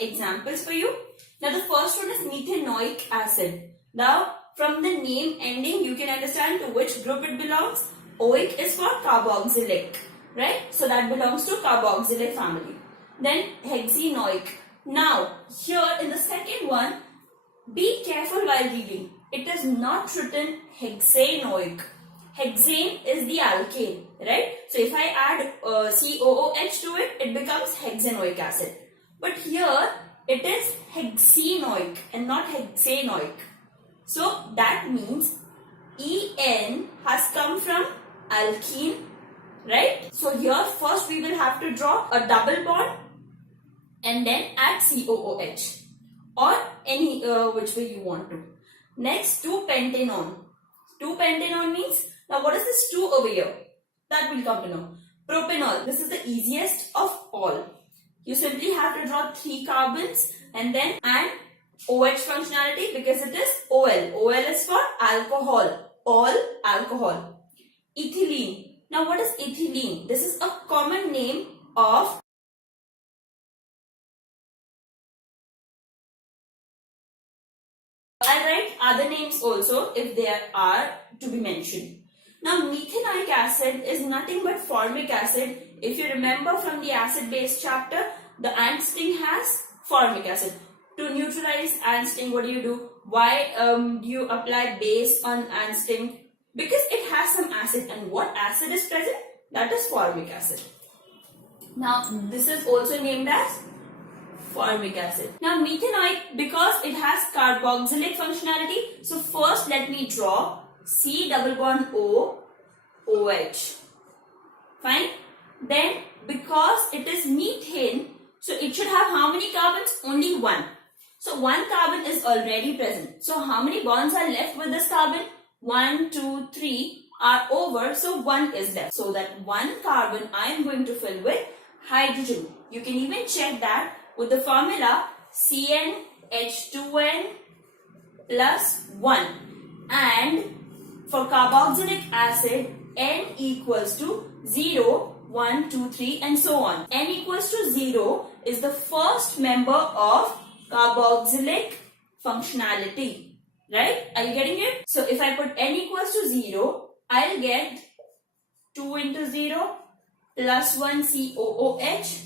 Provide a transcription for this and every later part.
examples for you. Now the first one is methanoic acid. Now from the name ending you can understand to which group it belongs. Oic is for carboxylic, right? So that belongs to carboxylic family. Then hexenoic. Now here in the second one, be careful while reading. It is not written hexanoic. Hexane is the alkane, right? So if I add COOH to it, it becomes hexanoic acid. But here it is hexenoic and not hexanoic. So that means En has come from alkene, right? So here first we will have to draw a double bond and then add COOH or any which way you want to. Next, 2-pentanone. 2-pentanone means, now what is this 2 over here? That will come to know. Propanol. This is the easiest of all. You simply have to draw 3 carbons and then add OH functionality because it is OL. OL is for alcohol. All alcohol. Ethylene. Now what is ethylene? This is a common name of I write other names also if there are to be mentioned. Now methanoic acid is nothing but formic acid. If you remember from the acid base chapter, the ant sting has formic acid. To neutralize ant sting, what do? Why do you apply base on ant sting? Because it has some acid, and what acid is present? That is formic acid. Now this is also named as formic acid. Now methanoic, because it has carboxylic functionality. So first let me draw C double bond O OH. Fine. Then because it is methane, so it should have how many carbons? Only 1. So 1 carbon is already present. So how many bonds are left with this carbon? 1, 2, 3 are over. So 1 is left. So that 1 carbon I am going to fill with hydrogen. You can even check that with the formula CnH2n plus 1. And for carboxylic acid, N equals to 0, 1, 2, 3 and so on. N equals to 0 is the first member of carboxylic functionality. Right? Are you getting it? So if I put N equals to 0, I'll get 2 into 0 plus 1 COOH.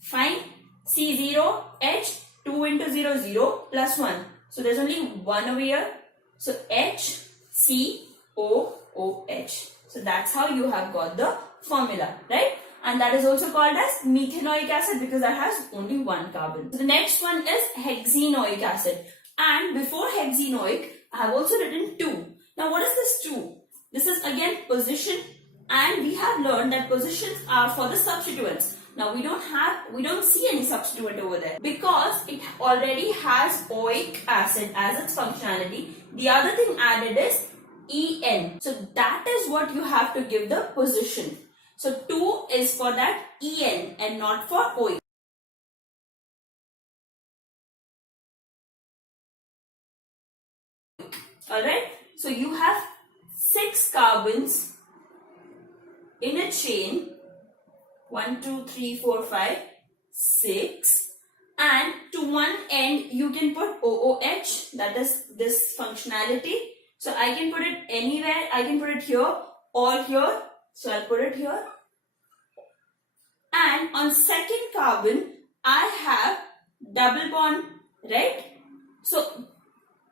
Fine. C0H, 2 into 0, 0 plus 1. So there's only 1 over here. So HCOOH. So that's how you have got the formula, right? And that is also called as methanoic acid because that has only 1 carbon. So the next one is hexenoic acid. And before hexenoic, I have also written 2. Now what is this 2? This is again position, and we have learned that positions are for the substituents. Now we don't see any substituent over there because it already has oic acid as its functionality. The other thing added is En. So that is what you have to give the position. So 2 is for that En and not for oic. Alright. So you have 6 carbons in a chain. 1, 2, 3, 4, 5, 6, and to one end you can put OOH, that is this functionality. So I can put it anywhere. I can put it here or here. So I'll put it here. And on second carbon I have double bond, right? So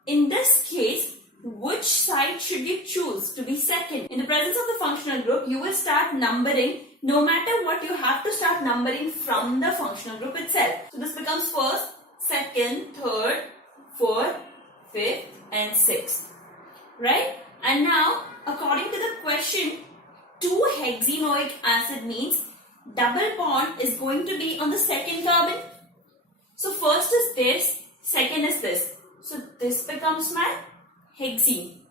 in this case, which side should you choose to be second? In the presence of the functional group, you will start numbering. No matter what, you have to start numbering from the functional group itself. So this becomes first, second, third, fourth, fifth and sixth. Right? And now, according to the question, 2-hexenoic acid means double bond is going to be on the second carbon. So first is this, second is this. So this becomes my hexene.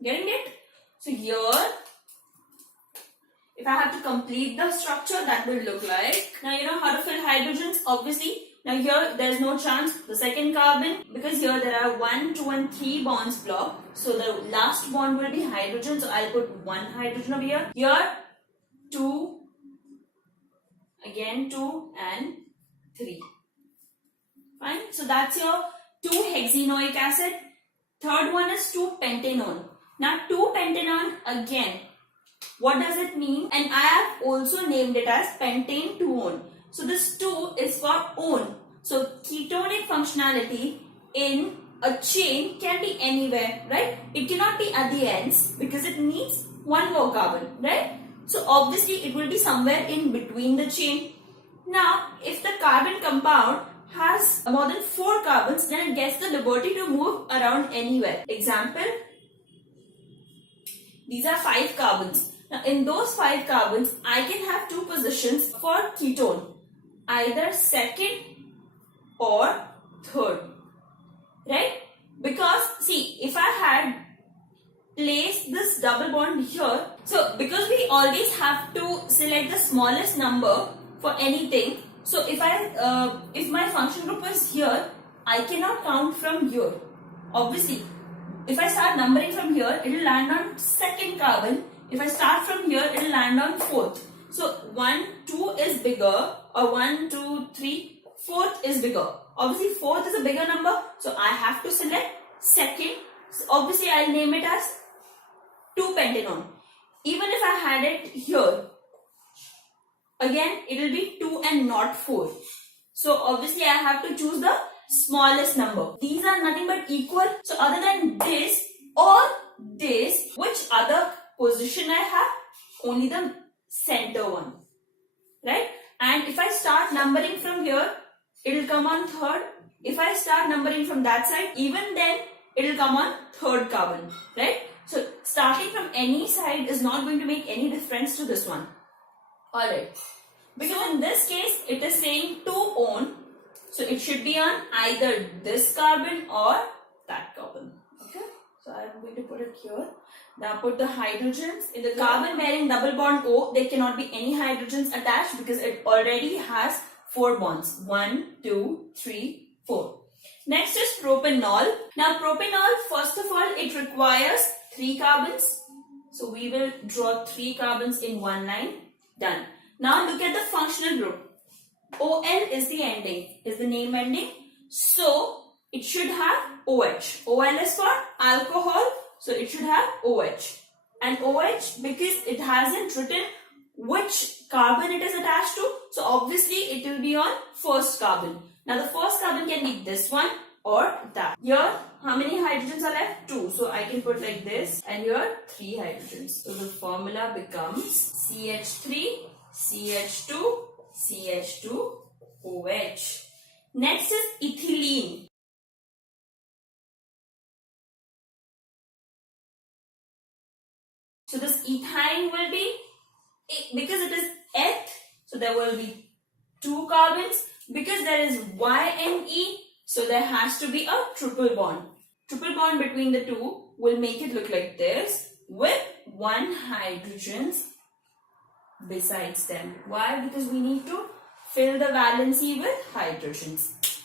Getting it? So here, if I have to complete the structure, that will look like. Now you know how to fill hydrogens, obviously. Now here there is no chance. The second carbon, because here there are 1, 2 and 3 bonds blocked. So the last bond will be hydrogen. So I'll put 1 hydrogen over here. Here 2, again 2 and 3. Fine. So that's your 2-hexanoic acid. Third one is 2-pentanone. Now 2-pentanone again. What does it mean? And I have also named it as pentane 2-one. So this 2 is for one. So ketonic functionality in a chain can be anywhere, right? It cannot be at the ends because it needs one more carbon, right? So obviously it will be somewhere in between the chain. Now if the carbon compound has more than 4 carbons, then it gets the liberty to move around anywhere. Example, these are 5 carbons. Now in those 5 carbons, I can have 2 positions for ketone, either second or third, right? Because see, if I had placed this double bond here, so because we always have to select the smallest number for anything, so if my function group is here, I cannot count from here. Obviously, if I start numbering from here, it will land on second carbon. If I start from here, it will land on fourth. So 1, 2 is bigger, or 1, 2, 3, fourth is bigger. Obviously, fourth is a bigger number, so I have to select second. So obviously, I'll name it as 2-pentanone. Even if I had it here, again, it will be 2 and not 4. So obviously, I have to choose the smallest number. These are nothing but equal. So other than this or this, which other position I have? Only the center one, right? And if I start numbering from here, it will come on third. If I start numbering from that side, even then, it will come on third carbon, right? So starting from any side is not going to make any difference to this one. Alright. Because in this case, it is saying 2-one. So it should be on either this carbon or that carbon. Okay. So I am going to put it here. Now put the hydrogens. In the carbon bearing double bond O, there cannot be any hydrogens attached because it already has 4 bonds. 1, 2, 3, 4. Next is propanol. Now propanol, first of all, it requires 3 carbons. So we will draw 3 carbons in one line. Done. Now look at the functional group. OL is the ending, is the name ending. So it should have OH. OL is for alcohol. So it should have OH. And OH, because it hasn't written which carbon it is attached to, so obviously it will be on first carbon. Now the first carbon can be this one or that. Here, how many hydrogens are left? 2. So I can put like this, and here 3 hydrogens. So the formula becomes CH3, CH2, CH2, OH. Next is ethylene. So this ethyne will be, because it is eth, so there will be 2 carbons. Because there is Y and E, so there has to be a triple bond. Triple bond between the two will make it look like this with 1 hydrogen besides them. Why? Because we need to fill the valency with hydrogens.